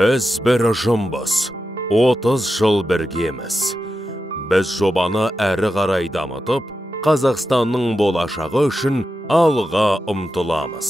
Біз бір ұжымбыз, 30 жыл біргеміз. Біз жобаны әрі қарай дамытып, Қазақстанның болашағы үшін алға ұмтыламыз.